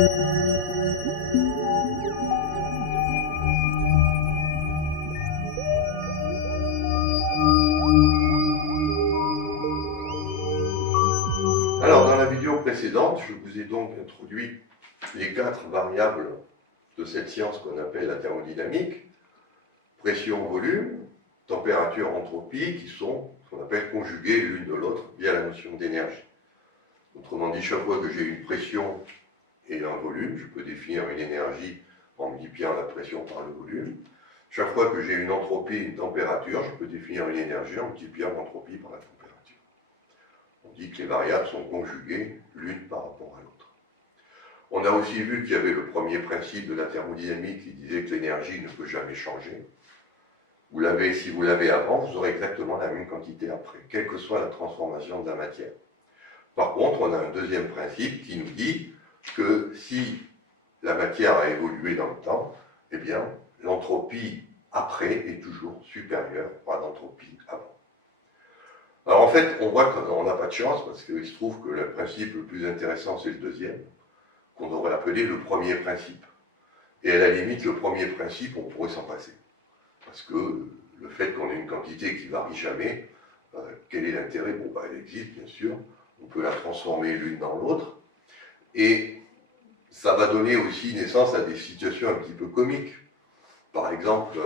Alors, dans la vidéo précédente, je vous ai donc introduit les 4 variables de cette science qu'on appelle la thermodynamique: pression, volume, température, entropie, qui sont ce qu'on appelle conjuguées l'une de l'autre via la notion d'énergie. Autrement dit, chaque fois que j'ai une pression et un volume, je peux définir une énergie en multipliant la pression par le volume. Chaque fois que j'ai une entropie et une température, je peux définir une énergie en multipliant l'entropie par la température. On dit que les variables sont conjuguées l'une par rapport à l'autre. On a aussi vu qu'il y avait le premier principe de la thermodynamique qui disait que l'énergie ne peut jamais changer. Si vous l'avez avant, vous aurez exactement la même quantité après, quelle que soit la transformation de la matière. Par contre, on a un deuxième principe qui nous dit que si la matière a évolué dans le temps, eh bien, l'entropie après est toujours supérieure à l'entropie avant. Alors en fait, on voit qu'on n'a pas de chance, parce qu'il se trouve que le principe le plus intéressant, c'est le deuxième, qu'on aurait appelé le premier principe. Et à la limite, le premier principe, on pourrait s'en passer. Parce que le fait qu'on ait une quantité qui ne varie jamais, quel est l'intérêt? Bon, elle existe, bien sûr, on peut la transformer l'une dans l'autre, et ça va donner aussi naissance à des situations un petit peu comiques. Par exemple,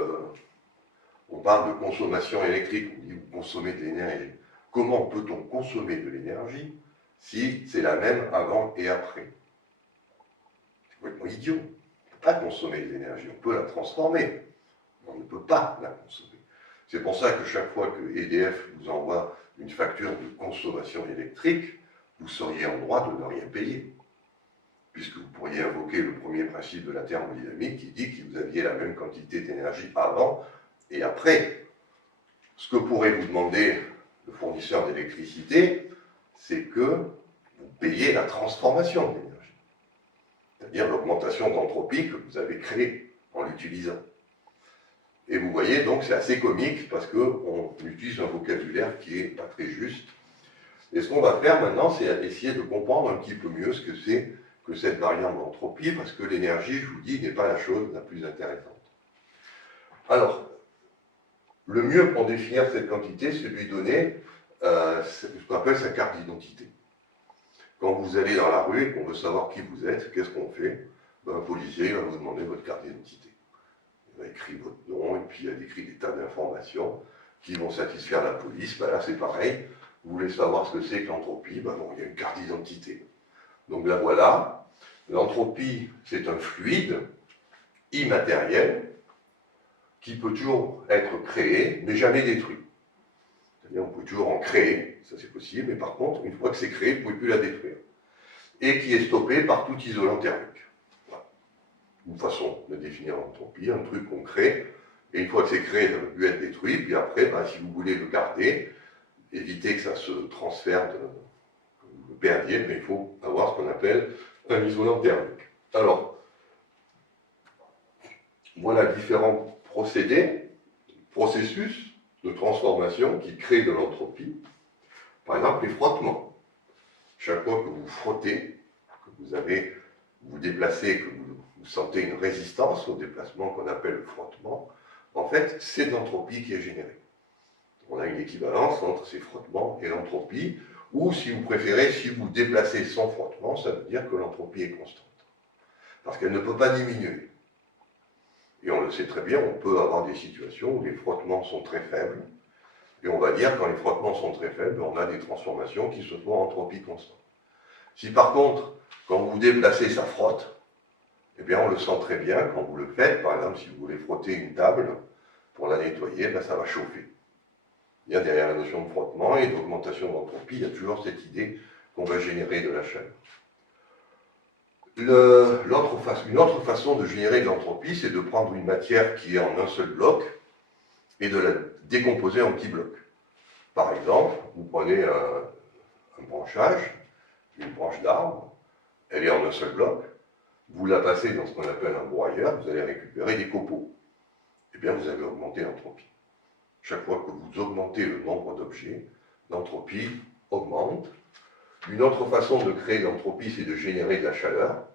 on parle de consommation électrique, on dit vous consommez de l'énergie. Comment peut-on consommer de l'énergie si c'est la même avant et après? C'est complètement idiot. On ne peut pas consommer de l'énergie, on peut la transformer. On ne peut pas la consommer. C'est pour ça que chaque fois que EDF vous envoie une facture de consommation électrique, vous seriez en droit de ne rien payer. Puisque vous pourriez invoquer le premier principe de la thermodynamique qui dit que vous aviez la même quantité d'énergie avant et après. Ce que pourrait vous demander le fournisseur d'électricité, c'est que vous payez la transformation de l'énergie, c'est-à-dire l'augmentation d'entropie que vous avez créée en l'utilisant. Et vous voyez, donc c'est assez comique parce qu'on utilise un vocabulaire qui n'est pas très juste. Et ce qu'on va faire maintenant, c'est essayer de comprendre un petit peu mieux ce que c'est que cette variable d'entropie, parce que l'énergie, je vous dis, n'est pas la chose la plus intéressante. Alors, le mieux pour définir cette quantité, c'est de lui donner ce qu'on appelle sa carte d'identité. Quand vous allez dans la rue et qu'on veut savoir qui vous êtes, qu'est-ce qu'on fait? Un policier va vous demander votre carte d'identité. Il va écrire votre nom, et puis il a décrit des tas d'informations qui vont satisfaire la police. Ben là, c'est pareil. Vous voulez savoir ce que c'est que l'entropie? Ben bon, il y a une carte d'identité. Donc là, voilà. L'entropie, c'est un fluide immatériel qui peut toujours être créé, mais jamais détruit. C'est-à-dire, on peut toujours en créer, ça c'est possible, mais par contre, une fois que c'est créé, vous ne pouvez plus la détruire. Et qui est stoppé par tout isolant thermique. Voilà. Une façon de définir l'entropie, un truc qu'on crée, et une fois que c'est créé, ça ne peut plus être détruit, puis après, ben, si vous voulez le garder, éviter que ça se transfère, que vous le perdiez, mais il faut avoir ce qu'on appelle un isolant thermique. Alors, voilà différents processus de transformation qui créent de l'entropie. Par exemple, les frottements. Chaque fois que vous frottez, que vous déplacez, que vous sentez une résistance au déplacement qu'on appelle le frottement, en fait, c'est de l'entropie qui est générée. On a une équivalence entre ces frottements et l'entropie, ou si vous préférez, si vous déplacez sans frottement, ça veut dire que l'entropie est constante. Parce qu'elle ne peut pas diminuer. Et on le sait très bien, on peut avoir des situations où les frottements sont très faibles, et on va dire quand les frottements sont très faibles, on a des transformations qui se font en entropie constante. Si par contre, quand vous déplacez, ça frotte, eh bien on le sent très bien quand vous le faites. Par exemple, si vous voulez frotter une table pour la nettoyer, ben ça va chauffer. Il y a derrière la notion de frottement et d'augmentation d'entropie, il y a toujours cette idée qu'on va générer de la chaleur. Une autre façon de générer de l'entropie, c'est de prendre une matière qui est en un seul bloc et de la décomposer en petits blocs. Par exemple, vous prenez un branchage, une branche d'arbre, elle est en un seul bloc, vous la passez dans ce qu'on appelle un broyeur, vous allez récupérer des copeaux. Eh bien, vous avez augmenté l'entropie. Chaque fois que vous augmentez le nombre d'objets, l'entropie augmente. Une autre façon de créer de l'entropie, c'est de générer de la chaleur.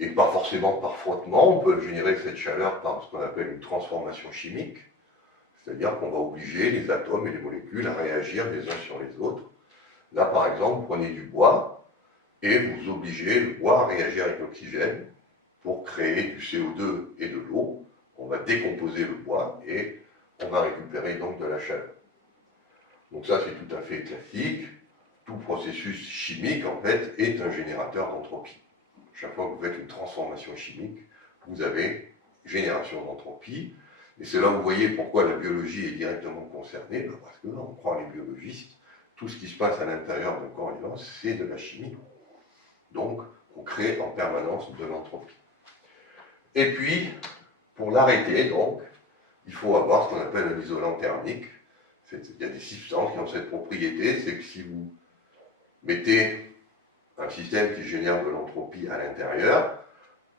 et pas forcément par frottement. On peut générer cette chaleur par ce qu'on appelle une transformation chimique, c'est-à-dire qu'on va obliger les atomes et les molécules à réagir les uns sur les autres. Là, par exemple, vous prenez du bois et vous obligez le bois à réagir avec l'oxygène pour créer du CO2 et de l'eau. On va décomposer le bois et on va récupérer donc de la chaleur. Donc ça, c'est tout à fait classique. Tout processus chimique, en fait, est un générateur d'entropie. Chaque fois que vous faites une transformation chimique, vous avez génération d'entropie. Et c'est là où vous voyez pourquoi la biologie est directement concernée, parce que là, on croit les biologistes, tout ce qui se passe à l'intérieur d'un corps vivant, c'est de la chimie. Donc, on crée en permanence de l'entropie. Et puis, pour l'arrêter, donc, il faut avoir ce qu'on appelle un isolant thermique. Il y a des substances qui ont cette propriété, c'est que si vous mettez un système qui génère de l'entropie à l'intérieur,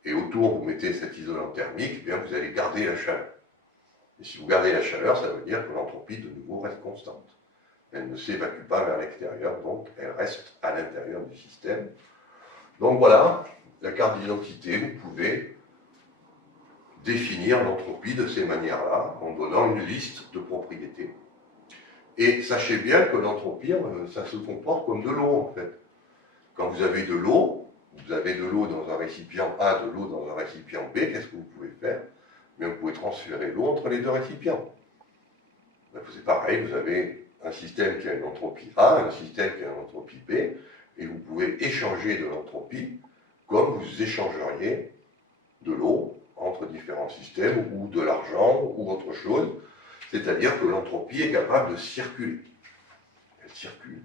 et autour vous mettez cet isolant thermique, eh bien vous allez garder la chaleur. Et si vous gardez la chaleur, ça veut dire que l'entropie de nouveau reste constante. Elle ne s'évacue pas vers l'extérieur, donc elle reste à l'intérieur du système. Donc voilà, la carte d'identité, vous pouvez définir l'entropie de ces manières-là, en donnant une liste de propriétés. Et sachez bien que l'entropie, ça se comporte comme de l'eau, en fait. Quand vous avez de l'eau dans un récipient A, de l'eau dans un récipient B, qu'est-ce que vous pouvez faire? Bien, vous pouvez transférer l'eau entre les deux récipients. C'est pareil, vous avez un système qui a une entropie A, un système qui a une entropie B, et vous pouvez échanger de l'entropie comme vous échangeriez de l'eau entre différents systèmes, ou de l'argent, ou autre chose. C'est-à-dire que l'entropie est capable de circuler. Elle circule.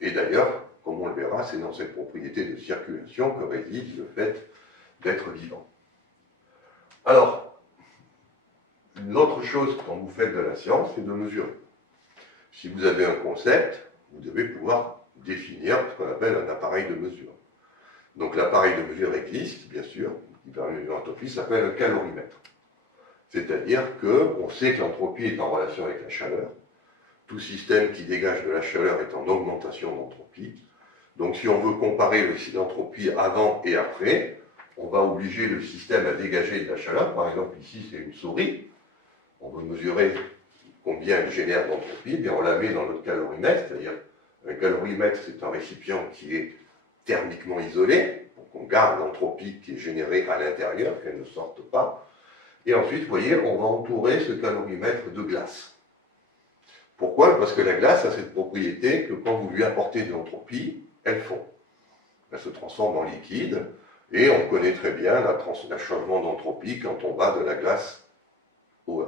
Et d'ailleurs, comme on le verra, c'est dans cette propriété de circulation que réside le fait d'être vivant. Alors, une autre chose quand vous faites de la science, c'est de mesurer. Si vous avez un concept, vous devez pouvoir définir ce qu'on appelle un appareil de mesure. Donc l'appareil de mesure existe, bien sûr, qui permet de mesurer l'entropie, s'appelle un calorimètre. C'est-à-dire qu'on sait que l'entropie est en relation avec la chaleur. Tout système qui dégage de la chaleur est en augmentation d'entropie. Donc si on veut comparer l'entropie avant et après, on va obliger le système à dégager de la chaleur. Par exemple, ici, c'est une souris. On veut mesurer combien elle génère d'entropie. Bien, on la met dans notre calorimètre, c'est-à-dire un calorimètre, c'est un récipient qui est thermiquement isolé, pour qu'on garde l'entropie qui est générée à l'intérieur, qu'elle ne sorte pas. Et ensuite, vous voyez, on va entourer ce calorimètre de glace. Pourquoi? Parce que la glace a cette propriété que quand vous lui apportez de l'entropie, elle fond. Elle se transforme en liquide, et on connaît très bien le changement d'entropie quand on va de la glace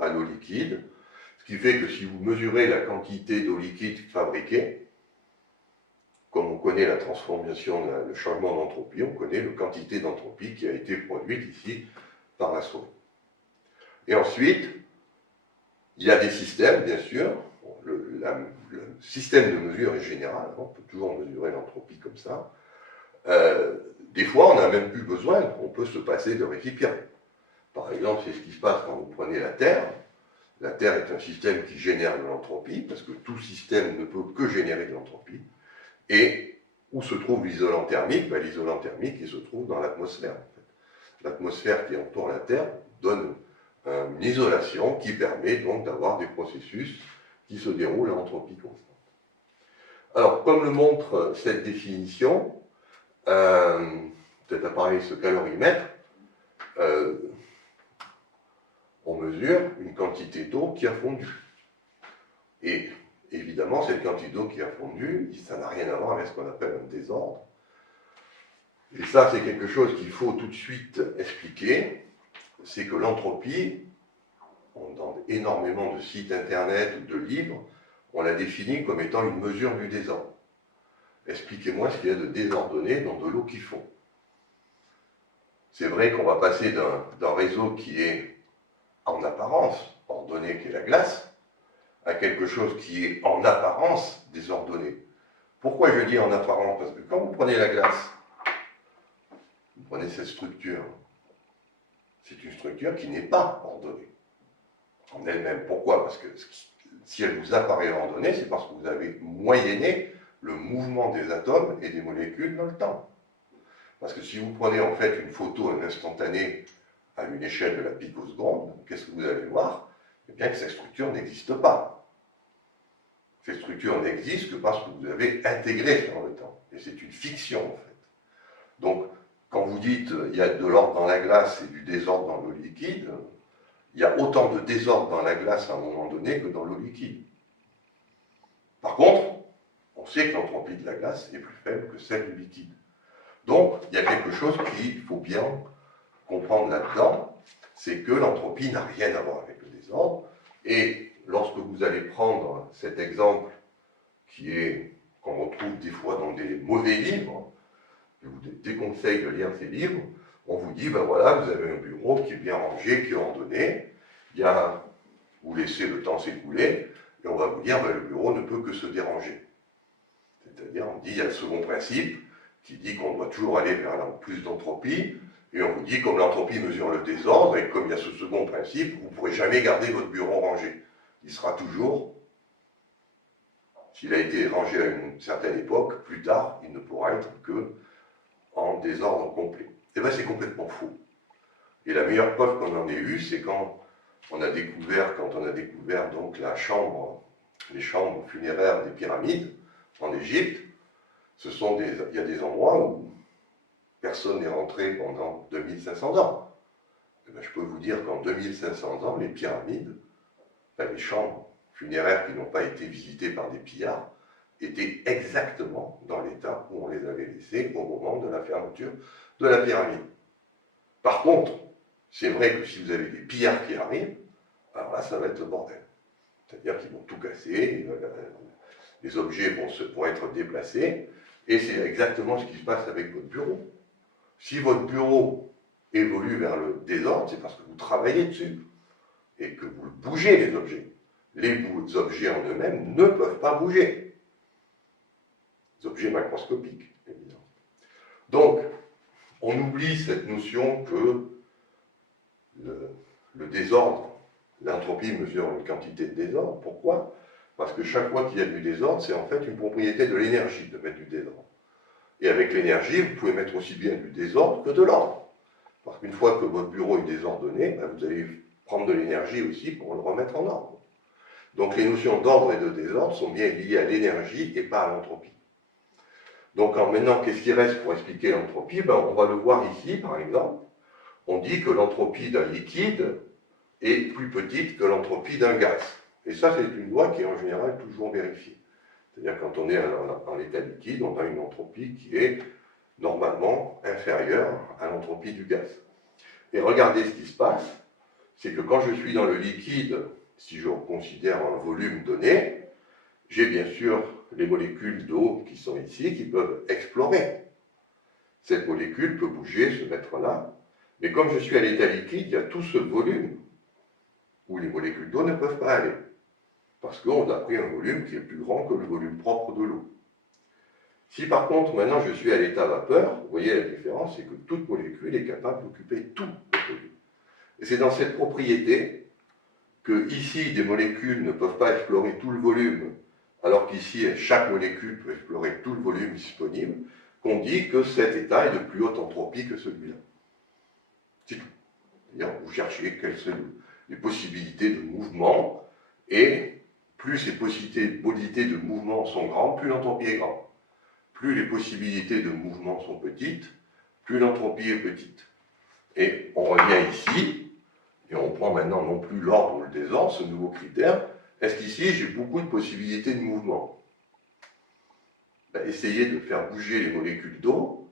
à l'eau liquide, ce qui fait que si vous mesurez la quantité d'eau liquide fabriquée, comme on connaît la transformation, le changement d'entropie, on connaît la quantité d'entropie qui a été produite ici par la souris. Et ensuite, il y a des systèmes, bien sûr. Le système de mesure est général, on peut toujours mesurer l'entropie comme ça. Des fois, on n'a même plus besoin, on peut se passer de récipient. Par exemple, c'est ce qui se passe quand vous prenez la Terre. La Terre est un système qui génère de l'entropie, parce que tout système ne peut que générer de l'entropie. Et où se trouve l'isolant thermique? L'isolant thermique, il se trouve dans l'atmosphère. En fait. L'atmosphère qui entoure la Terre donne une isolation qui permet donc d'avoir des processus qui se déroulent à entropie constante. Alors, comme le montre cette définition, cet appareil, ce calorimètre, on mesure une quantité d'eau qui a fondu. Et évidemment, cette quantité d'eau qui a fondu, ça n'a rien à voir avec ce qu'on appelle un désordre. Et ça, c'est quelque chose qu'il faut tout de suite expliquer, c'est que l'entropie, dans énormément de sites internet ou de livres, on la définit comme étant une mesure du désordre. Expliquez-moi ce qu'il y a de désordonné dans de l'eau qui fond. C'est vrai qu'on va passer d'un réseau qui est en apparence ordonné, qui est la glace, à quelque chose qui est en apparence désordonné. Pourquoi je dis en apparence? Parce que quand vous prenez la glace, vous prenez cette structure, c'est une structure qui n'est pas ordonnée en elle-même. Pourquoi? Parce que si elle vous apparaît ordonnée, c'est parce que vous avez moyenné le mouvement des atomes et des molécules dans le temps. Parce que si vous prenez en fait une photo, un instantané, à une échelle de la picoseconde, qu'est-ce que vous allez voir? Eh bien que cette structure n'existe pas. Cette structure n'existe que parce que vous avez intégré dans le temps. Et c'est une fiction en fait. Donc, quand vous dites il y a de l'ordre dans la glace et du désordre dans l'eau liquide, il y a autant de désordre dans la glace à un moment donné que dans l'eau liquide. Par contre, on sait que l'entropie de la glace est plus faible que celle du liquide. Donc, il y a quelque chose qu'il faut bien comprendre là-dedans, c'est que l'entropie n'a rien à voir avec le désordre. Et lorsque vous allez prendre cet exemple qu'on retrouve des fois dans des mauvais livres, je vous déconseille de lire ces livres, on vous dit, ben voilà, vous avez un bureau qui est bien rangé, qui est ordonné, vous laissez le temps s'écouler, et on va vous dire, ben, le bureau ne peut que se déranger. C'est-à-dire, on dit, il y a le second principe, qui dit qu'on doit toujours aller vers plus d'entropie, et on vous dit, comme l'entropie mesure le désordre, et comme il y a ce second principe, vous ne pourrez jamais garder votre bureau rangé. Il sera toujours, s'il a été rangé à une certaine époque, plus tard, il ne pourra être que en désordre complet. Et bien c'est complètement faux. Et la meilleure preuve qu'on en ait eue, c'est quand on a découvert donc les chambres funéraires des pyramides en Égypte. Il y a des endroits où personne n'est rentré pendant 2500 ans. Et bien, je peux vous dire qu'en 2500 ans, les pyramides, les chambres funéraires qui n'ont pas été visitées par des pillards, étaient exactement dans l'état où on les avait laissés au moment de la fermeture de la pyramide. Par contre, c'est vrai que si vous avez des pillards qui arrivent, alors là, ça va être le bordel. C'est-à-dire qu'ils vont tout casser, les objets vont être déplacés, et c'est exactement ce qui se passe avec votre bureau. Si votre bureau évolue vers le désordre, c'est parce que vous travaillez dessus, et que vous bougez les objets. Les objets en eux-mêmes ne peuvent pas bouger. Les objets macroscopiques, évidemment. Donc, on oublie cette notion que le désordre, l'entropie mesure une quantité de désordre. Pourquoi? Parce que chaque fois qu'il y a du désordre, c'est en fait une propriété de l'énergie de mettre du désordre. Et avec l'énergie, vous pouvez mettre aussi bien du désordre que de l'ordre. Parce qu'une fois que votre bureau est désordonné, vous allez prendre de l'énergie aussi pour le remettre en ordre. Donc les notions d'ordre et de désordre sont bien liées à l'énergie et pas à l'entropie. Donc maintenant, qu'est-ce qui reste pour expliquer l'entropie? On va le voir ici, par exemple. On dit que l'entropie d'un liquide est plus petite que l'entropie d'un gaz. Et ça, c'est une loi qui est en général toujours vérifiée. C'est-à-dire quand on est en état liquide, on a une entropie qui est normalement inférieure à l'entropie du gaz. Et regardez ce qui se passe, c'est que quand je suis dans le liquide, si je considère un volume donné, j'ai bien sûr les molécules d'eau qui sont ici, qui peuvent explorer. Cette molécule peut bouger, se mettre là, mais comme je suis à l'état liquide, il y a tout ce volume où les molécules d'eau ne peuvent pas aller. Parce qu'on a pris un volume qui est plus grand que le volume propre de l'eau. Si par contre, maintenant, je suis à l'état vapeur, vous voyez la différence, c'est que toute molécule est capable d'occuper tout le volume. Et c'est dans cette propriété que ici, des molécules ne peuvent pas explorer tout le volume, alors qu'ici, chaque molécule peut explorer tout le volume disponible, qu'on dit que cet état est de plus haute entropie que celui-là. C'est tout. C'est-à-dire, vous cherchez quelles sont les possibilités de mouvement, et plus ces possibilités de mouvement sont grandes, plus l'entropie est grande. Plus les possibilités de mouvement sont petites, plus l'entropie est petite. Et on revient ici, et on prend maintenant non plus l'ordre ou le désordre, ce nouveau critère. Est-ce qu'ici, j'ai beaucoup de possibilités de mouvement? Essayez de faire bouger les molécules d'eau,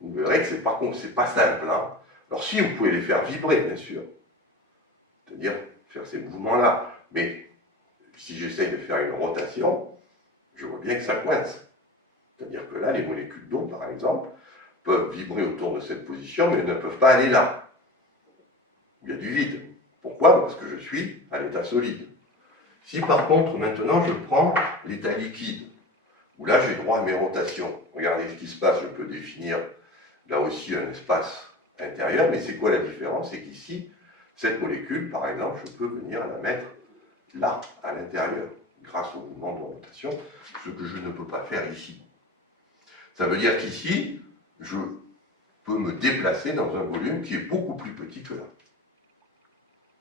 vous verrez que c'est pas simple. Alors si, vous pouvez les faire vibrer, bien sûr. C'est-à-dire faire ces mouvements-là. Mais si j'essaye de faire une rotation, je vois bien que ça coince. C'est-à-dire que là, les molécules d'eau, par exemple, peuvent vibrer autour de cette position, mais elles ne peuvent pas aller là. Il y a du vide. Pourquoi? Parce que je suis à l'état solide. Si par contre, maintenant, je prends l'état liquide, où là, j'ai droit à mes rotations. Regardez ce qui se passe, je peux définir là aussi un espace intérieur, mais c'est quoi la différence? C'est qu'ici, cette molécule, par exemple, je peux venir la mettre là, à l'intérieur, grâce au mouvement de rotation, ce que je ne peux pas faire ici. Ça veut dire qu'ici, peut me déplacer dans un volume qui est beaucoup plus petit que là.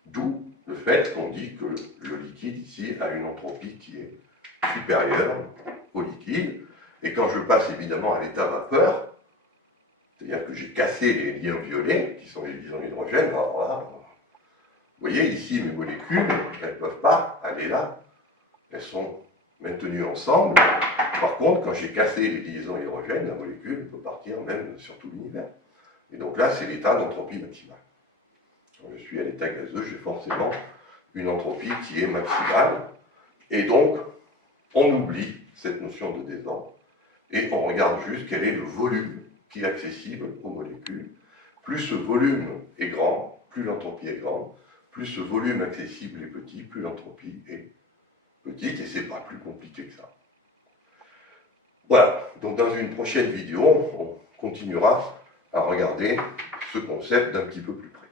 D'où le fait qu'on dit que le liquide ici a une entropie qui est supérieure au liquide. Et quand je passe évidemment à l'état vapeur, c'est-à-dire que j'ai cassé les liens violets, qui sont les liaisons hydrogène, alors là, vous voyez ici mes molécules, elles ne peuvent pas aller là, elles sont maintenues ensemble. Par contre, quand j'ai cassé les liaisons hydrogène, la molécule peut partir même sur tout l'univers. Et donc là, c'est l'état d'entropie maximale. Quand je suis à l'état gazeux, j'ai forcément une entropie qui est maximale. Et donc, on oublie cette notion de désordre et on regarde juste quel est le volume qui est accessible aux molécules. Plus ce volume est grand, plus l'entropie est grande. Plus ce volume accessible est petit, plus l'entropie est petite. Et c'est pas plus compliqué que ça. Voilà, donc dans une prochaine vidéo, on continuera à regarder ce concept d'un petit peu plus près.